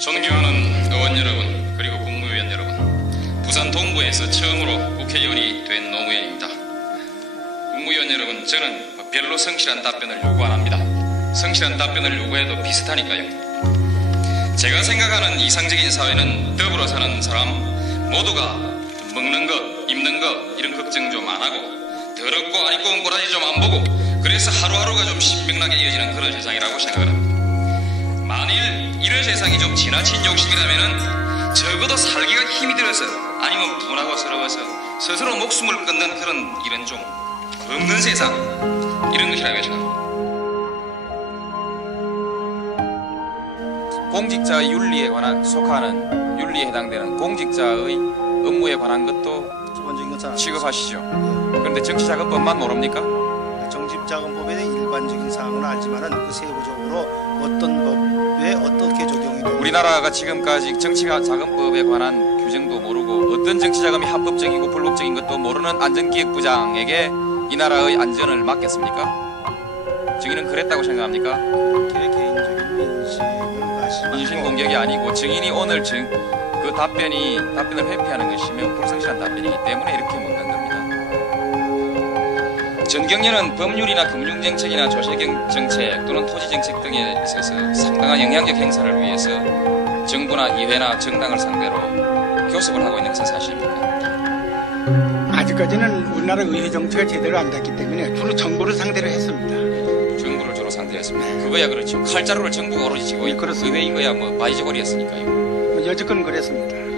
존경하는 의원 여러분 그리고 국무위원 여러분 부산 동부에서 처음으로 국회의원이 된 노무현입니다. 국무위원 여러분 저는 별로 성실한 답변을 요구 안 합니다. 성실한 답변을 요구해도 비슷하니까요. 제가 생각하는 이상적인 사회는 더불어 사는 사람 모두가 먹는 것, 입는 것 이런 걱정 좀 안 하고 더럽고 아니고 꼬라지 좀 안 보고 그래서 하루하루가 좀 신명나게 이어지는 그런 세상이라고 생각을 합니다. 이런 세상이 좀 지나친 욕심이라면은 적어도 살기가 힘이 들어서 아니면 분하고 서러워서 스스로 목숨을 끊는 그런 일은 좀 없는 세상 이런 것이라고 생각합니다. 공직자 윤리에 관한 속하는 윤리에 해당되는 공직자의 업무에 관한 것도 취급하시죠. 그런데 정치자금법만 모릅니까? 정집자금법의 일반적인 사항은 알지만은 그 세부적으로 어떤 법에 어떻게 적용이 되고 우리나라가 지금까지 정치자금법에 관한 규정도 모르고 어떤 정치자금이 합법적이고 불법적인 것도 모르는 안전기획부장에게 이 나라의 안전을 맡겼습니까? 증인은 그랬다고 생각합니까? 개 인식을 인신 공격이 아니고 증인이 오늘 증, 그 답변이 답변을 회피하는 것이면 불성실한 답변이기 때문에 이렇게 묻는 겁니다. 전경련은 법률이나 금융정책이나 조세정책 또는 토지정책 등에 있어서 상당한 영향력 행사를 위해서 정부나 이회나 정당을 상대로 교섭을 하고 있는 것은 사실입니까? 아직까지는 우리나라 의회 정책을 제대로 안 됐기 때문에 주로 정부를 상대로 했습니다. 정부를 주로 상대했습니다. 그거야 그렇죠. 칼자루를 정부가 오로지 쥐고 네, 그렇습니다. 의회 이거야 뭐 바이저고리였으니까요. 뭐 여지껏은 그랬습니다.